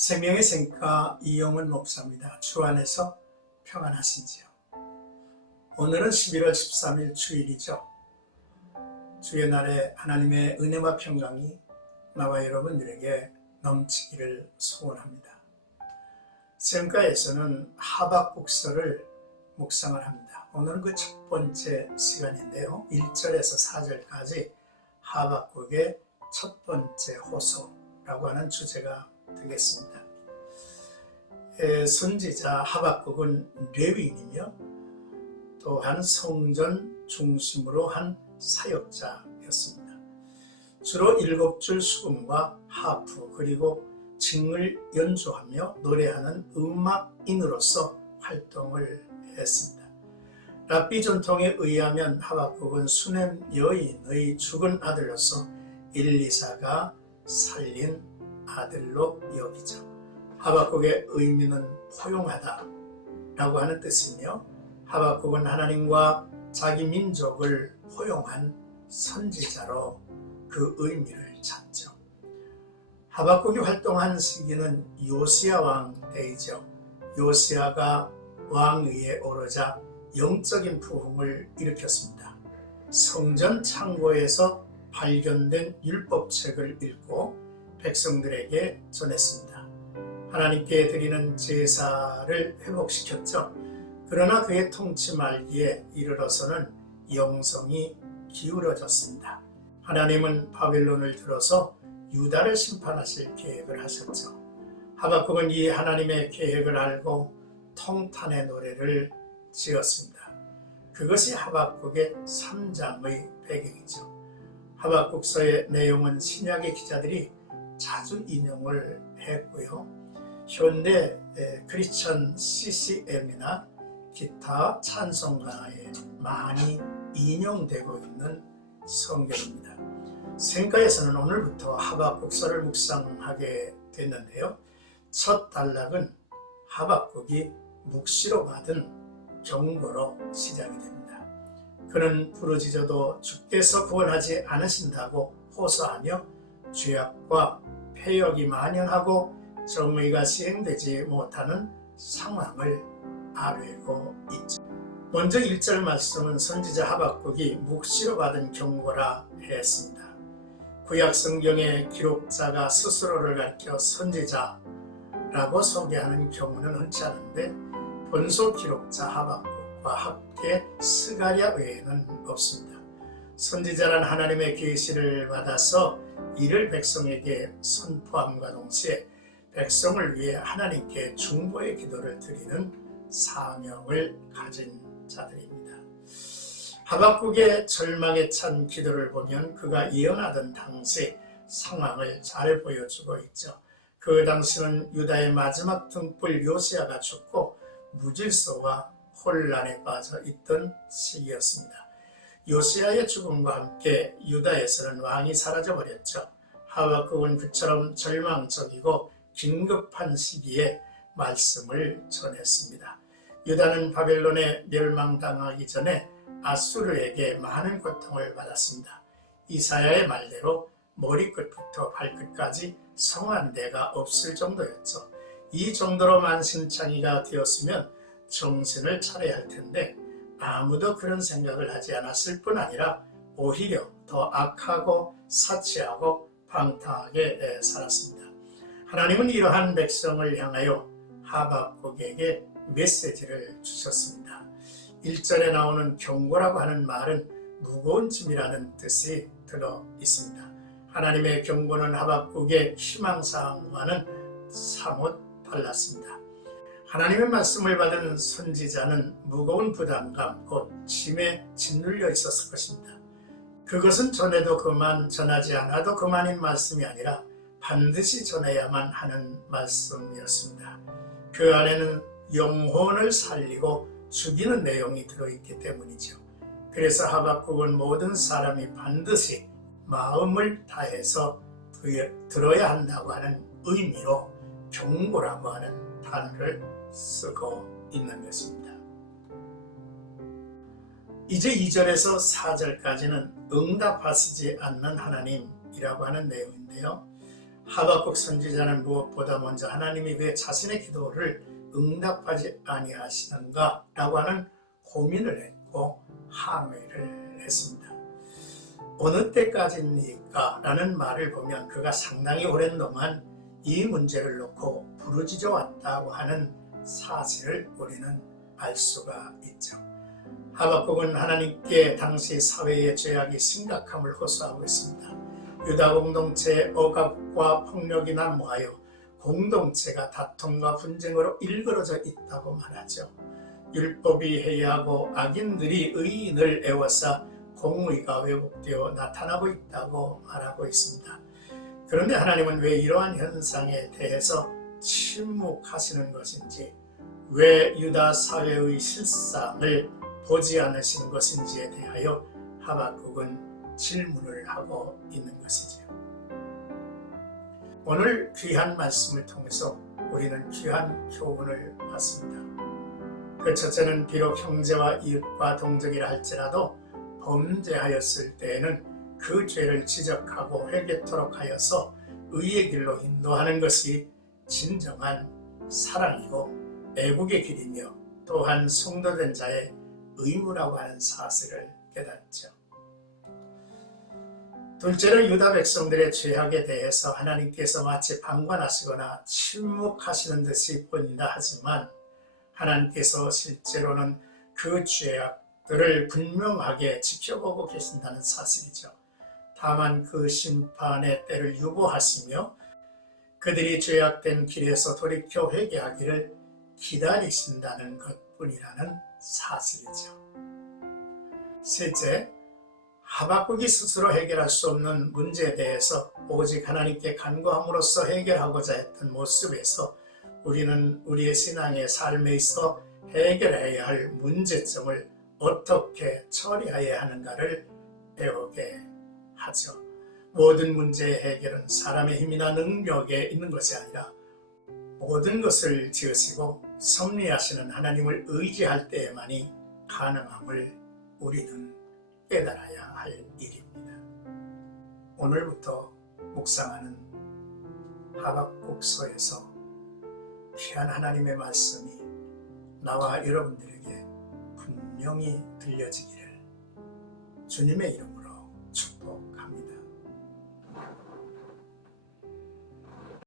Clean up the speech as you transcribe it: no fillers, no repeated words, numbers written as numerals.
생명의 생가 이영은 목사입니다. 주 안에서 평안하신지요? 오늘은 11월 13일 주일이죠. 주의 날에 하나님의 은혜와 평강이 나와 여러분들에게 넘치기를 소원합니다. 생가에서는 하박국서를 묵상을 합니다. 오늘은 그 첫 번째 시간인데요. 1절에서 4절까지 하박국의 첫 번째 호소라고 하는 주제가 되겠습니다. 선지자 하박국은 레위인이며 또한 성전 중심으로 한 사역자였습니다. 주로 7줄 수금과 하프 그리고 징을 연주하며 노래하는 음악인으로서 활동을 했습니다. 랍비 전통에 의하면 하박국은 수넴 여인의 죽은 아들로서 엘리사가 살린 아들로 여기죠. 하박국의 의미는 포용하다 라고 하는 뜻이며 하박국은 하나님과 자기 민족을 포용한 선지자로 그 의미를 찾죠. 하박국이 활동한 시기는 요시야 왕 때이죠. 요시야가 왕위에 오르자 영적인 부흥을 일으켰습니다. 성전 창고에서 발견된 율법책을 읽고 백성들에게 전했습니다. 하나님께 드리는 제사를 회복시켰죠. 그러나 그의 통치 말기에 이르러서는 영성이 기울어졌습니다. 하나님은 바벨론을 들어서 유다를 심판하실 계획을 하셨죠. 하박국은 이 하나님의 계획을 알고 통탄의 노래를 지었습니다. 그것이 하박국의 3장의 배경이죠. 하박국서의 내용은 신약의 기자들이 자주 인용을 했고요. 현대 크리스천 CCM이나 기타 찬송가에 많이 인용되고 있는 성경입니다. 생가에서는 오늘부터 하박국서를 묵상하게 됐는데요. 첫 단락은 하박국이 묵시로 받은 경고로 시작이 됩니다. 그는 부르짖어도 주께서 구원하지 않으신다고 호소하며 죄악과 패역이 만연하고 정의가 시행되지 못하는 상황을 아뢰고 있죠. 먼저 1절 말씀은 선지자 하박국이 묵시로 받은 경고라 했습니다. 구약 성경의 기록자가 스스로를 가리켜 선지자라고 소개하는 경우는 흔치 않은데 본소 기록자 하박국과 함께 스가랴 외에는 없습니다. 선지자란 하나님의 계시를 받아서 이를 백성에게 선포함과 동시에 백성을 위해 하나님께 중보의 기도를 드리는 사명을 가진 자들입니다. 하박국의 절망에 찬 기도를 보면 그가 예언하던 당시 상황을 잘 보여주고 있죠. 그 당시는 유다의 마지막 등불 요시야가 죽고 무질서와 혼란에 빠져 있던 시기였습니다. 요시야의 죽음과 함께 유다에서는 왕이 사라져버렸죠. 하박국은 그처럼 절망적이고 긴급한 시기에 말씀을 전했습니다. 유다는 바벨론에 멸망당하기 전에 아수르에게 많은 고통을 받았습니다. 이사야의 말대로 머리끝부터 발끝까지 성한 데가 없을 정도였죠. 이 정도로 만신창이가 되었으면 정신을 차려야 할 텐데 아무도 그런 생각을 하지 않았을 뿐 아니라 오히려 더 악하고 사치하고 방탕하게 살았습니다. 하나님은 이러한 백성을 향하여 하박국에게 메시지를 주셨습니다. 1절에 나오는 경고라고 하는 말은 무거운 짐이라는 뜻이 들어 있습니다. 하나님의 경고는 하박국의 희망사항과는 사뭇 달랐습니다. 하나님의 말씀을 받은 선지자는 무거운 부담감, 곧 짐에 짓눌려 있었을 것입니다. 그것은 전해도 그만, 전하지 않아도 그만인 말씀이 아니라 반드시 전해야만 하는 말씀이었습니다. 그 안에는 영혼을 살리고 죽이는 내용이 들어있기 때문이죠. 그래서 하박국은 모든 사람이 반드시 마음을 다해서 들어야 한다고 하는 의미로 경고라고 하는 단어를 쓰고 있는 것입니다. 이제 2절에서 4절까지는 응답하시지 않는 하나님이라고 하는 내용인데요. 하박국 선지자는 무엇보다 먼저 하나님이 왜 자신의 기도를 응답하지 아니하시는가 라고 하는 고민을 했고 항의를 했습니다. 어느 때까지입니까? 라는 말을 보면 그가 상당히 오랜 동안 이 문제를 놓고 부르짖어 왔다고 하는 사실을 우리는 알 수가 있죠. 하박국은 하나님께 당시 사회의 죄악이 심각함을 호소하고 있습니다. 유다 공동체의 억압과 폭력이 난무하여 공동체가 다툼과 분쟁으로 일그러져 있다고 말하죠. 율법이 해이하고 악인들이 의인을 애워싸 공의가 왜곡되어 나타나고 있다고 말하고 있습니다. 그런데 하나님은 왜 이러한 현상에 대해서 침묵하시는 것인지, 왜 유다 사회의 실상을 보지 않으시는 것인지에 대하여 하박국은 질문을 하고 있는 것이지요. 오늘 귀한 말씀을 통해서 우리는 귀한 교훈을 받습니다. 그 첫째는 비록 형제와 이웃과 동족이라 할지라도 범죄하였을 때에는 그 죄를 지적하고 회개토록 하여서 의의 길로 인도하는 것이 진정한 사랑이고 애국의 길이며 또한 성도된 자의 의무라고 하는 사실을 깨닫죠. 둘째로 유다 백성들의 죄악에 대해서 하나님께서 마치 방관하시거나 침묵하시는 듯이 보인다 하지만 하나님께서 실제로는 그 죄악들을 분명하게 지켜보고 계신다는 사실이죠. 다만 그 심판의 때를 유보하시며 그들이 죄악된 길에서 돌이켜 회개하기를 기다리신다는 것뿐이라는 사실이죠. 셋째, 하박국이 스스로 해결할 수 없는 문제에 대해서 오직 하나님께 간구함으로써 해결하고자 했던 모습에서 우리는 우리의 신앙의 삶에 있어 해결해야 할 문제점을 어떻게 처리해야 하는가를 배우게 하죠. 모든 문제의 해결은 사람의 힘이나 능력에 있는 것이 아니라 모든 것을 지으시고 섭리하시는 하나님을 의지할 때에만이 가능함을 우리는 깨달아야 할 일입니다. 오늘부터 묵상하는 하박국서에서 귀한 하나님의 말씀이 나와 여러분들에게 분명히 들려지기를 주님의 이름으로